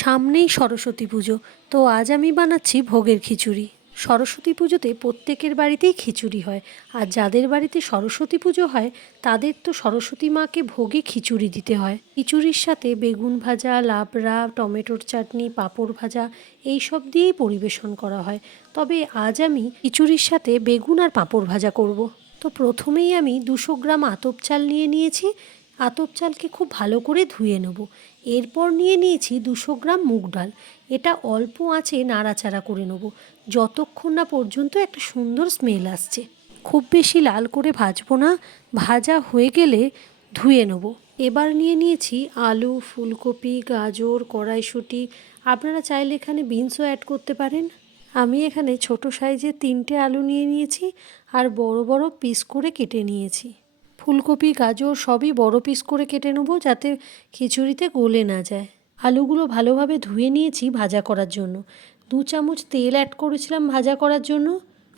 সামনেই সরস্বতী পুজো, তো আজ আমি বানাচ্ছি ভোগের খিচুড়ি। সরস্বতী পুজোতে প্রত্যেকের বাড়িতেই খিচুড়ি হয়, আর যাদের বাড়িতে সরস্বতী পুজো হয় তাদের তো সরস্বতী মাকে ভোগে খিচুড়ি দিতে হয়। খিচুড়ির সাথে বেগুন ভাজা, লাবড়া, টমেটোর চাটনি, পাঁপড় ভাজা এই সব দিয়েই পরিবেশন করা হয়। তবে আজ আমি খিচুড়ির সাথে বেগুন আর পাঁপড় ভাজা করব। তো প্রথমেই আমি 200 গ্রাম আতপ চাল নিয়ে নিয়েছি। আতপ চালকে খুব ভালো করে ধুয়ে নেব। এরপর নিয়ে নিয়েছি 200 গ্রাম মুগ ডাল। এটা অল্প আঁচে নাড়াচাড়া করে নেব যতক্ষণ না পর্যন্ত একটা সুন্দর স্মেল আসছে। খুব বেশি লাল করে ভাজবো না, ভাজা হয়ে গেলে ধুয়ে নেব। এবার নিয়ে নিয়েছি আলু, ফুলকপি, গাজর, কড়াইশুঁটি। আপনারা চাইলে এখানে বিনসও অ্যাড করতে পারেন। আমি এখানে ছোট সাইজের 3টে আলু নিয়ে নিয়েছি আর বড় বড় পিস করে কেটে নিয়েছি। ফুলকপি, গাজর সবই বড় পিস করে কেটে নেব যাতে খিচুড়িতে গলে না যায়। আলুগুলো ভালোভাবে ধুয়ে নিয়েছি ভাজা করার জন্য। 2 চামচ তেল অ্যাড করেছিলাম ভাজা করার জন্য।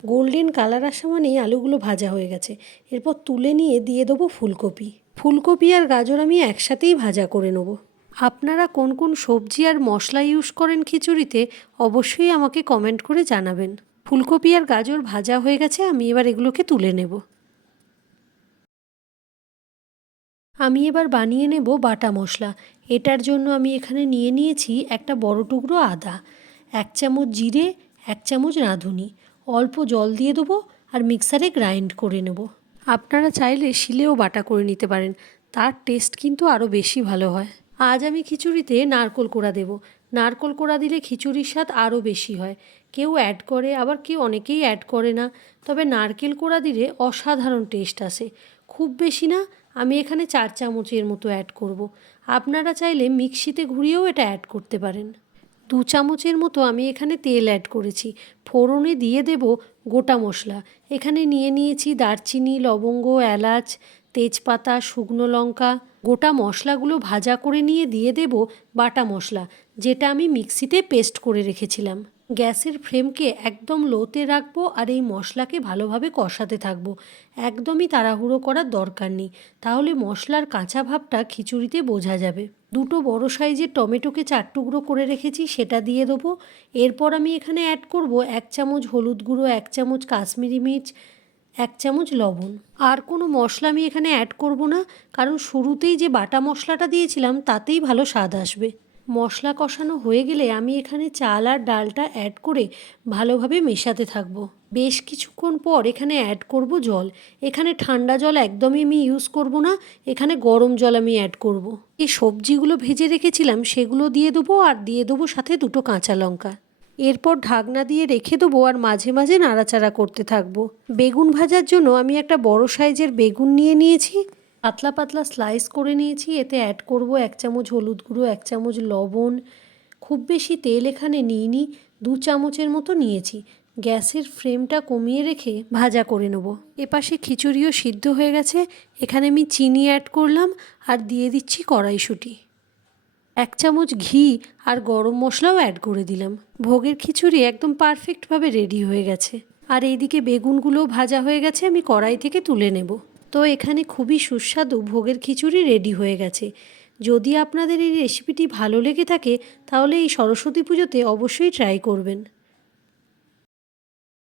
গোল্ডেন কালার আসা মানেই আলুগুলো ভাজা হয়ে গেছে। এরপর তুলে নিয়ে দিয়ে দেবো ফুলকপি। ফুলকপি আর গাজর আমি একসাথেই ভাজা করে নেব। আপনারা কোন কোন সবজি আর মশলা ইউজ করেন খিচুড়িতে অবশ্যই আমাকে কমেন্ট করে জানাবেন। ফুলকপি আর গাজর ভাজা হয়ে গেছে, আমি এবার এগুলোকে তুলে নেব। আমি এবার বানিয়ে নেব বাটা মশলা। এটার জন্য আমি এখানে নিয়ে নিয়েছি একটা বড় টুকরো আদা, 1 চামচ জিরে, 1 চামচ রাঁধুনি। অল্প জল দিয়ে দেবো আর মিক্সারে গ্রাইন্ড করে নেব। আপনারা চাইলে শিলেও বাটা করে নিতে পারেন, তার টেস্ট কিন্তু আরও বেশি ভালো হয়। আজ আমি খিচুড়িতে নারকোল কোড়া দেব। নারকোল কোড়া দিলে খিচুড়ির স্বাদ আরও বেশি হয়। কেউ অ্যাড করে, আবার কেউ অনেকেই অ্যাড করে না। তবে নারকেল কোড়া দিলে অসাধারণ টেস্ট আসে। খুব বেশি না, আমি এখানে 4 চামচের মতো অ্যাড করব। আপনারা চাইলে মিক্সিতে ঘুরিয়েও এটা অ্যাড করতে পারেন। 2 চামচের মতো আমি এখানে তেল অ্যাড করেছি। ফোড়নে দিয়ে দেব গোটা মশলা। এখানে নিয়ে নিয়েছি দারচিনি, লবঙ্গ, এলাচ, তেজপাতা, শুকনো লঙ্কা। গোটা মশলাগুলো ভাজা করে নিয়ে দিয়ে দেব বাটা মশলা, যেটা আমি মিক্সিতে পেস্ট করে রেখেছিলাম। গ্যাসের ফ্লেমকে একদম লোতে রাখবো আর এই মশলাকে ভালোভাবে কষাতে থাকবো। একদমই তাড়াহুড়ো করার দরকার নেই, তাহলে মশলার কাঁচা ভাবটা খিচুড়িতে বোঝা যাবে। 2টো বড় সাইজের টমেটোকে 4 টুকরো করে রেখেছি, সেটা দিয়ে দেবো। এরপর আমি এখানে অ্যাড করব 1 চামচ হলুদ গুঁড়ো, 1 চামচ কাশ্মীরি মির্চ, 1 চামচ লবণ। আর কোনো মশলা আমি এখানে অ্যাড করব না, কারণ শুরুতেই যে বাটা মশলাটা দিয়েছিলাম তাতেই ভালো স্বাদ আসবে। মশলা কষানো হয়ে গেলে আমি এখানে চাল আর ডালটা অ্যাড করে ভালোভাবে মেশাতে থাকবো। বেশ কিছুক্ষণ পর এখানে অ্যাড করব জল। এখানে ঠান্ডা জল একদমই আমি ইউজ করব না, এখানে গরম জল আমি অ্যাড করব। এই সবজিগুলো ভেজে রেখেছিলাম সেগুলো দিয়ে দেবো, আর দিয়ে দেবো সাথে 2টো কাঁচা লঙ্কা। এরপর ঢাকনা দিয়ে রেখে দেবো আর মাঝে মাঝে নাড়াচাড়া করতে থাকবো। বেগুন ভাজার জন্য আমি একটা বড় সাইজের বেগুন নিয়ে নিয়েছি, পাতলা পাতলা স্লাইস করে নিয়েছি। এতে অ্যাড করব 1 চামচ হলুদ গুঁড়ো, 1 চামচ লবণ। খুব বেশি তেল এখানে নিইনি, 2 চামচের মতো নিয়েছি। গ্যাসের ফ্লেমটা কমিয়ে রেখে ভাজা করে নেব। এপাশে খিচুড়িও সিদ্ধ হয়ে গেছে। এখানে আমি চিনি অ্যাড করলাম আর দিয়ে দিচ্ছি কড়াইশুঁটি। 1 চামচ ঘি আর গরম মশলাও অ্যাড করে দিলাম। ভোগের খিচুড়ি একদম পারফেক্টভাবে রেডি হয়ে গেছে। আর এইদিকে বেগুনগুলোও ভাজা হয়ে গেছে, আমি কড়াই থেকে তুলে নেব। তো এখানে খুবই সুস্বাদু ভোগের খিচুড়ি রেডি হয়ে গেছে। যদি আপনাদের এই রেসিপিটি ভালো লেগে থাকে তাহলে এই সরস্বতী পুজোতে অবশ্যই ট্রাই করবেন।